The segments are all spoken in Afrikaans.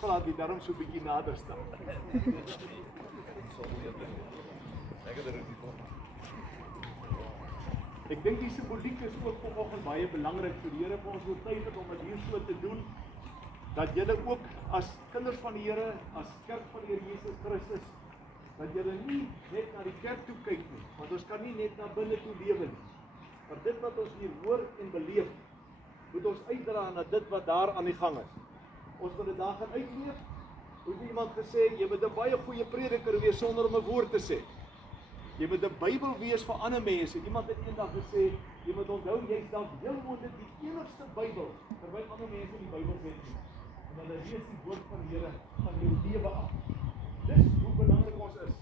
praat die daarom so 'n bietjie nader staan. Ek dink die simboliek is ook vanoggend baie belangrik vir die Here vir ons oortuig om dit hier so te doen, dat julle ook as kinders van die Here, as kerk van die Here Jesus Christus, dat julle nie net na die kerk toe kyk nie, want ons kan nie net na binne toe lewe nie. Maar dit wat ons hier hoor en beleef, moet ons uitdra na dit wat daar aan die gang is. Ons moet dit daar gaan uitleef. Hoe het iemand gesê, jy moet 'n baie goeie prediker wees sonder om 'n woord te sê. Jy moet 'n Bybel wees vir ander mense. Iemand het eendag gesê, jy moet onthou, jy's dalk heel moontlik die enigste Bybel, terwyl ander mense die Bybel ken nie. En hulle lees die woord van die Here van jou lewe af. Dis hoe belangrik ons is.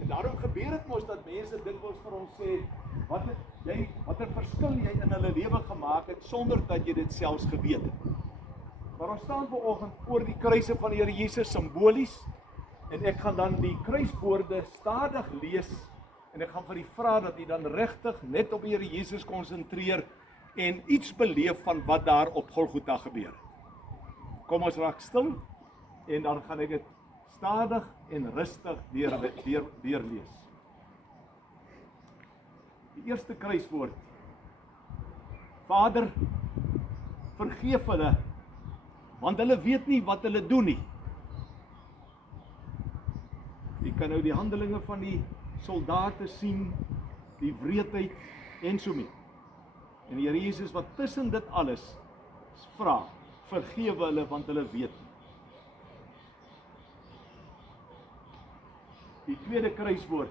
En daarom gebeur dit mos dat mense dikwels vir ons sê, watter verskil jy in hulle lewe gemaak het, sonder dat jy dit selfs geweet het. Maar ons staan vanoggend voor die kruise van die Here Jesus simbolies, en ek gaan dan die kruiswoorde stadig lees, en ek gaan vir u vra dat u dan regtig net op die Here Jesus konsentreer, en iets beleef van wat daar op Golgotha gebeur. Kom ons raak stil, en dan gaan ek dit stadig en rustig weer lees. Die eerste kruiswoord. Vader, vergeef hulle, want hulle weet nie wat hulle doen nie. Jy kan nou die handelinge van die soldate sien, die wreedheid en so mee. En die Here Jesus wat tussen dit alles vra, vergewe hulle want hulle weet nie. Die tweede kruiswoord.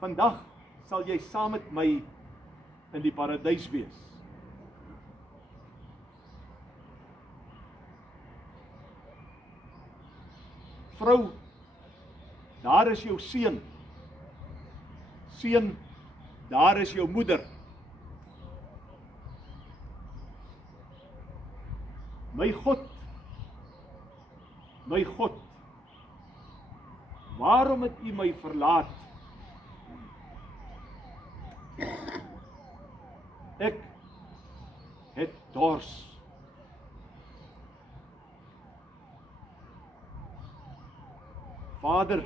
Vandag sal jy saam met my in die paradys wees. Vrou, daar is jou seun. Seun, daar is jou moeder. My God, waarom het u my verlaat? Ek het dors. Vader,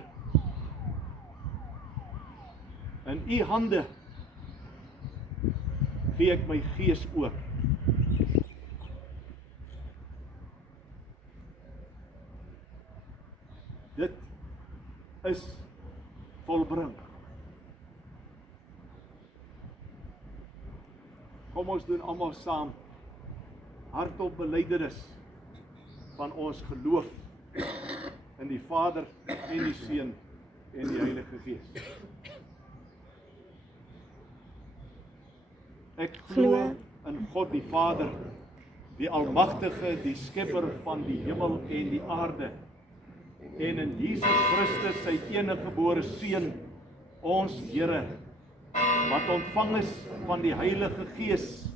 in u hande gee ek my gees oor. Dit is volbring. Kom ons doen almal saam hardop belydenis van ons geloof in die Vader en die Seun en die Heilige Gees. Ek glo in God die Vader, die Almagtige, die Skepper van die hemel en die aarde, en in Jesus Christus, sy enige gebore Seun, ons Here, wat ontvang is van die Heilige Gees,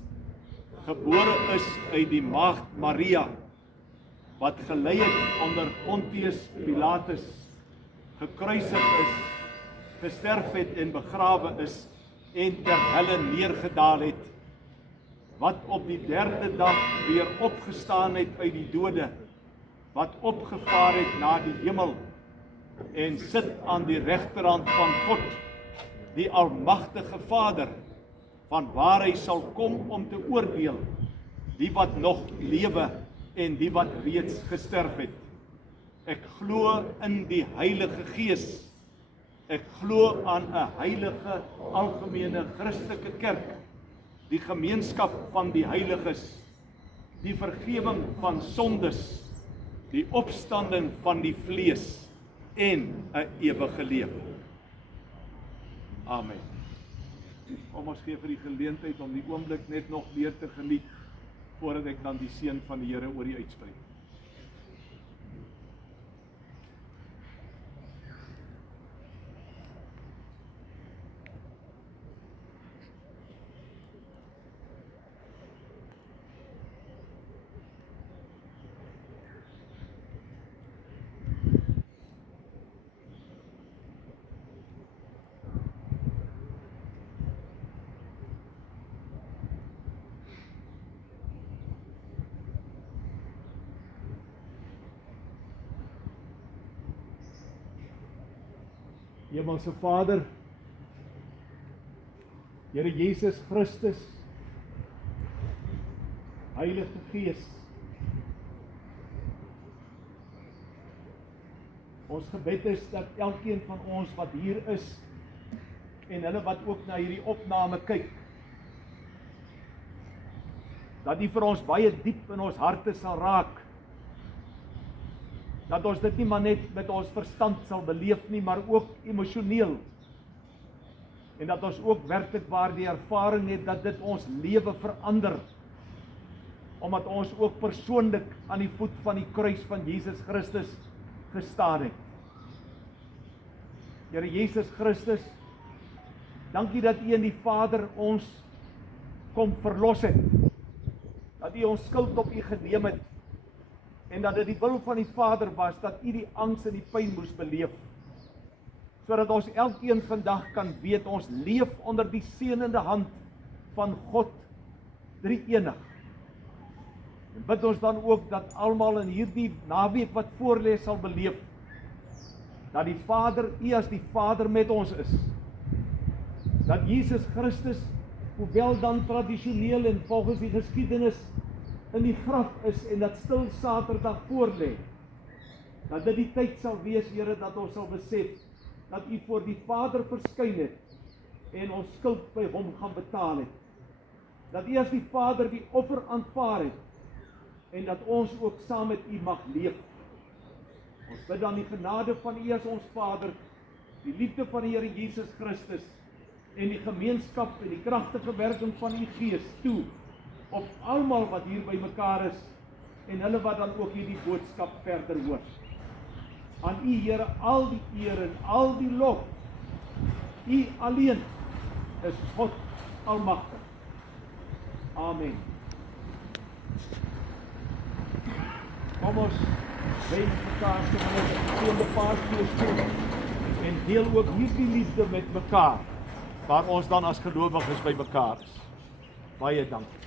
gebore is uit die maagd Maria, wat gelei het onder Pontius Pilatus, gekruisig is, gesterf het en begrawe is, en ter helle neergedaal het, wat op die derde dag weer opgestaan het uit die dode, wat opgevaar het na die hemel, en sit aan die regterhand van God, die Almagtige Vader, van waar hy sal kom om te oordeel, die wat nog lewe, en die wat reeds gesterf het. Ek glo in die Heilige Gees. Ek glo aan 'n heilige, algemene Christelike kerk, die gemeenskap van die heiliges, die vergifnis van sondes, die opstanding van die vlees en 'n ewige lewe. Amen. Kom ons gee vir die geleentheid om die oomblik net nog weer te geniet, voordat ek dan die seën van die Here oor u uitspreek. Hemelse Vader, Here Jesus Christus, Heilige Gees, ons gebed is dat elkeen van ons wat hier is, en hulle wat ook na hierdie opname kyk, dat die vir ons baie diep in ons harte sal raak, dat ons dit nie maar net met ons verstand sal beleef nie, maar ook emosioneel, en dat ons ook werklik waar die ervaring het, dat dit ons lewe verander, omdat ons ook persoonlik aan die voet van die kruis van Jesus Christus gestaan het. Here Jesus Christus, dankie dat U en die Vader ons kom verlos het, dat U ons skuld op U geneem het, en dat dit die wil van die Vader was, dat U die angs en die pyn moes beleef, sodat ons elkeen vandag kan weet, ons leef onder die seënende hand van God, drie-enig. En bid ons dan ook, dat almal in hierdie naweek wat voorlê sal beleef, dat die Vader, U as die Vader met ons is, dat Jesus Christus, hoewel dan tradisioneel en volgens die geskiedenis, in die graf is en dat stil Saterdag voorlê, dat dit die tyd sal wees, Here, dat ons sal besef, dat U voor die Vader verskyn het, en ons skuld by Hom gaan betaal het, dat U as die Vader die offer aanvaar het, en dat ons ook saam met U mag leef. Ons bid dan die genade van U as ons Vader, die liefde van die Here Jesus Christus, en die gemeenskap en die kragtige werking van U Gees toe, op almal wat hier by mekaar is, en hulle wat dan ook hierdie boodskap verder hoor. Aan U, Here, al die eer en al die lof. U alleen is God almagtig. Amen. Kom ons wens mekaar se geseënde Paasfees toe, en deel ook hierdie liefde met mekaar, waar ons dan as gelowiges by mekaar is. Baie dankie.